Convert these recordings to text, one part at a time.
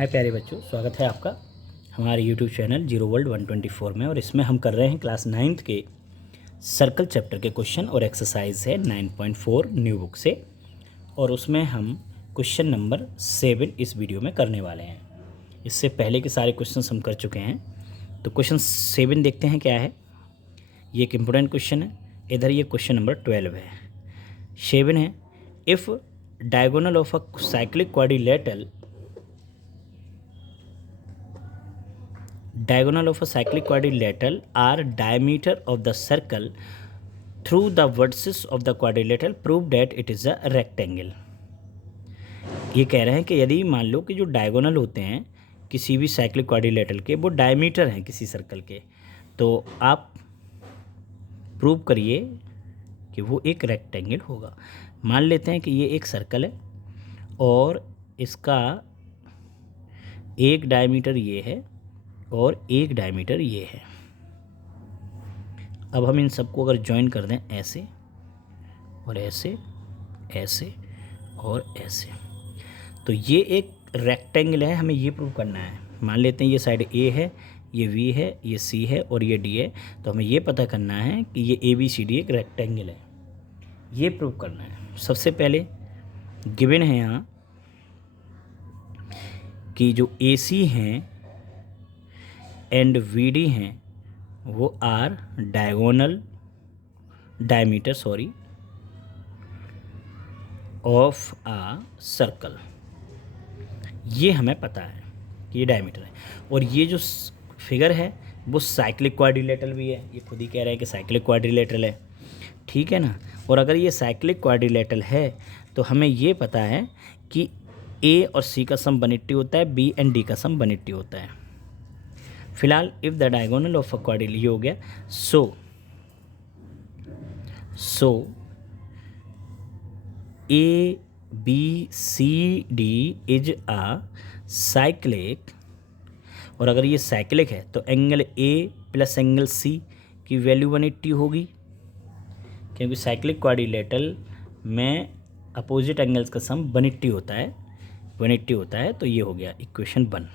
हाय प्यारे बच्चों, स्वागत है आपका हमारे यूट्यूब चैनल जीरो वर्ल्ड 124 में। और इसमें हम कर रहे हैं क्लास 9th के सर्कल चैप्टर के क्वेश्चन और एक्सरसाइज है 9.4 न्यू बुक से। और उसमें हम क्वेश्चन नंबर 7 इस वीडियो में करने वाले हैं। इससे पहले के सारे क्वेश्चन हम कर चुके हैं। तो क्वेश्चन 7 देखते हैं क्या है। ये एक इम्पोर्टेंट क्वेश्चन है। इधर ये क्वेश्चन नंबर 12 है। 7 है, if diagonal of a cyclic quadrilateral are diameter of the circle through the vertices of the quadrilateral, prove that it is a rectangle। ये कह रहे हैं कि यदि मान लो कि जो डायगोनल होते हैं किसी भी साइक्लिक क्वाड्रिलेटरल के, वो डायमीटर हैं किसी सर्कल के, तो आप प्रूव करिए कि वो एक रेक्टेंगल होगा। मान लेते हैं कि ये एक सर्कल है और इसका एक डायमीटर ये है और एक डायमीटर ये है। अब हम इन सबको अगर ज्वाइन कर दें ऐसे और ऐसे, ऐसे और ऐसे, तो ये एक रेक्टेंगल है। हमें ये प्रूव करना है। मान लेते हैं ये साइड ए है, ये बी है, ये सी है और ये डी है। तो हमें ये पता करना है कि ये ए बी सी डी एक रेक्टेंगल है। ये प्रूव करना है। सबसे पहले गिवन है यहाँ कि जो ए सी हैं एंड वी डी हैं वो are diameter of a circle. ये हमें पता है कि ये डायमीटर है। और ये जो फिगर है वो साइक्लिक क्वाड्रिलेटरल भी है। ये खुद ही कह रहा है कि साइक्लिक क्वाड्रिलेटरल है, ठीक है ना। और अगर ये साइक्लिक क्वाड्रिलेटरल है तो हमें ये पता है कि ए और सी का सम 180 होता है, बी एंड डी का सम 180 होता है। फिलहाल if the diagonal of a quadril ये हो गया। So A B C D is a cyclic. और अगर ये साइक्लिक है तो angle A plus angle C की वैल्यू 180 होगी, क्योंकि साइक्लिक क्वाड्रिलेटरल में अपोजिट एंगल्स का सम 180 होता है, 180 होता है। तो ये हो गया equation 1।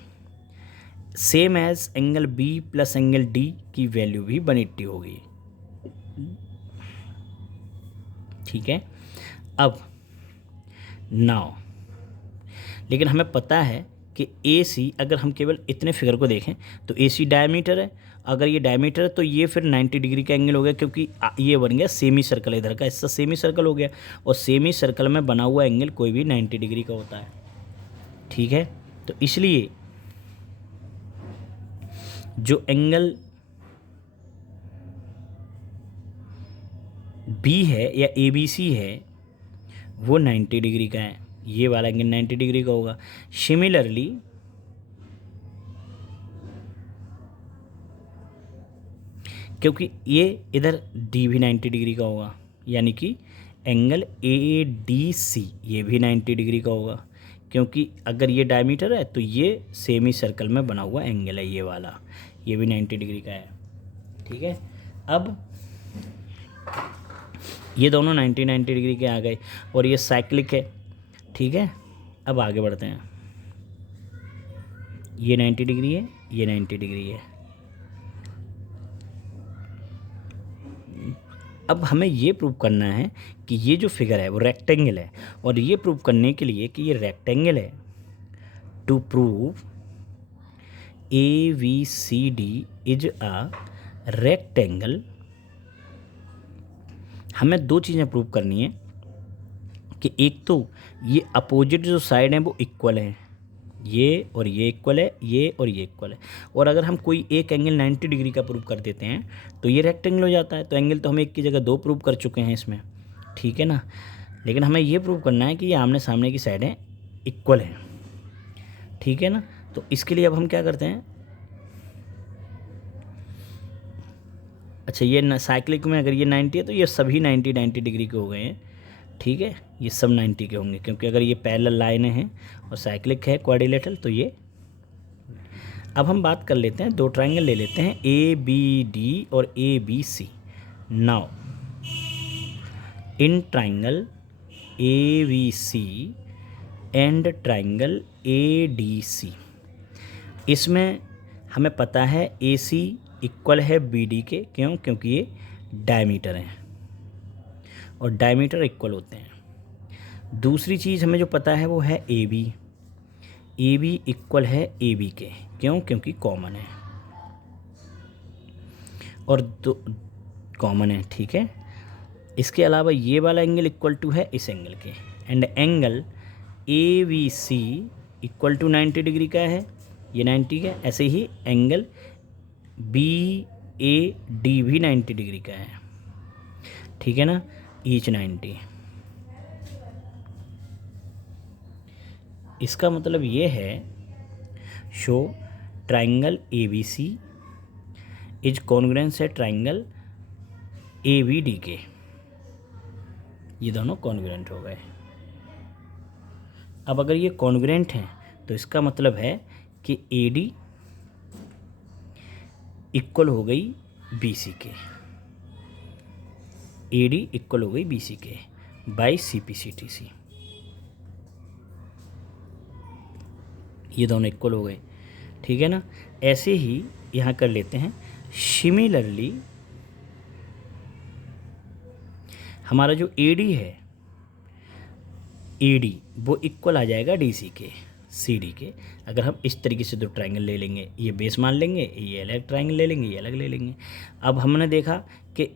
Same as angle B plus angle D की वैल्यू भी 180 होगी, ठीक है। अब नाउ लेकिन हमें पता है कि ए सी, अगर हम केवल इतने फिगर को देखें तो ए सी डायमीटर है। अगर ये डायमीटर है तो ये फिर 90 डिग्री का एंगल हो गया, क्योंकि ये बन गया सेमी सर्कल। इधर का हिस्सा सेमी सर्कल हो गया और सेमी सर्कल में बना हुआ एंगल कोई भी 90 डिग्री का होता है, ठीक है। तो इसलिए जो एंगल बी है या ए बी सी है वो 90 डिग्री का है। ये वाला एंगल 90 डिग्री का होगा। सिमिलरली क्योंकि ये इधर डी भी 90 डिग्री का होगा, यानी कि एंगल ए डी सी ये भी 90 डिग्री का होगा, क्योंकि अगर ये डायमीटर है तो ये सेमी सर्कल में बना हुआ एंगल है। ये वाला ये भी 90 डिग्री का है, ठीक है। अब ये दोनों 90 डिग्री के आ गए और ये साइक्लिक है, ठीक है। अब आगे बढ़ते हैं। ये 90 डिग्री है, ये 90 डिग्री है। अब हमें ये प्रूव करना है कि ये जो फिगर है वो रेक्टेंगल है। और ये प्रूव करने के लिए कि ये रेक्टेंगल है, to prove A B C D is a rectangle, हमें दो चीज़ें प्रूव करनी है कि एक तो ये अपोजिट जो साइड हैं वो इक्वल हैं, ये और ये इक्वल है, ये और ये इक्वल है। और अगर हम कोई एक एंगल 90 डिग्री का प्रूव कर देते हैं तो ये रेक्टेंगल हो जाता है। तो एंगल तो हम एक की जगह दो प्रूव कर चुके हैं इसमें, ठीक है ना। लेकिन हमें ये प्रूव करना है कि ये आमने सामने की साइडें इक्वल हैं, ठीक है ना। तो इसके लिए अब हम क्या करते हैं, अच्छा ये साइक्लिक में अगर ये 90 है तो ये सभी 90 डिग्री के हो गए हैं, ठीक है। ये सब 90 के होंगे, क्योंकि अगर ये पैरेलल लाइनें हैं और साइक्लिक है क्वाड्रिलेटरल तो ये। अब हम बात कर लेते हैं, दो ट्रायंगल ले लेते हैं, ए बी डी और A B C. Now in triangle A B C and triangle A D C, इसमें हमें पता है ए सी इक्वल है बी डी के, क्यों? क्योंकि ये डायमीटर हैं और डायमीटर इक्वल होते हैं। दूसरी चीज़ हमें जो पता है वो है ए बी इक्वल है ए बी के, क्यों? क्योंकि कॉमन है और दो कॉमन है, ठीक है। इसके अलावा ये वाला एंगल इक्वल टू है इस एंगल के, and angle A B C equal to 90 degree का है, ये 90 का। ऐसे ही एंगल बी ए डी भी 90 डिग्री का है, ठीक है ना, ईच 90। इसका मतलब ये है so triangle A B C is congruence है ट्राइंगल ए बी डी के, ये दोनों कॉन्ग्रुएंट हो गए। अब अगर ये कॉन्ग्रुएंट हैं तो इसका मतलब है कि ए डी इक्वल हो गई बी सी के, ए डी इक्वल हो गई बी सी के by C P C T C, ये दोनों इक्वल हो गए, ठीक है ना। ऐसे ही यहाँ कर लेते हैं। सिमिलरली हमारा जो ए डी है, ए डी वो इक्वल आ जाएगा डी सी के, सी डी के। अगर हम इस तरीके से दो ट्रायंगल ले लेंगे, ये बेस मान लेंगे, ये अलग ट्रायंगल ले लेंगे, ये अलग ले लेंगे। अब हमने देखा कि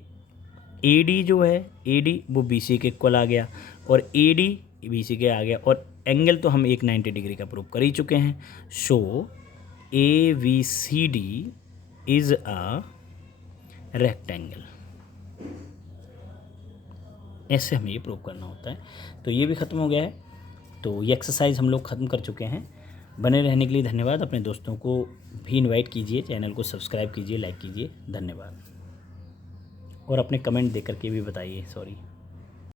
ए डी जो है, ए डी वो बी सी के इक्वल आ गया और ए डी बी सी के आ गया, और एंगल तो हम एक 90 डिग्री का प्रूव कर ही चुके हैं। So A B C D is a rectangle, ऐसे हमें ये प्रूव करना होता है। तो ये भी ख़त्म हो गया है। तो ये एक्सरसाइज हम लोग ख़त्म कर चुके हैं। बने रहने के लिए धन्यवाद। अपने दोस्तों को भी इनवाइट कीजिए, चैनल को सब्सक्राइब कीजिए, लाइक कीजिए। धन्यवाद। और अपने कमेंट दे करके भी बताइए। सॉरी।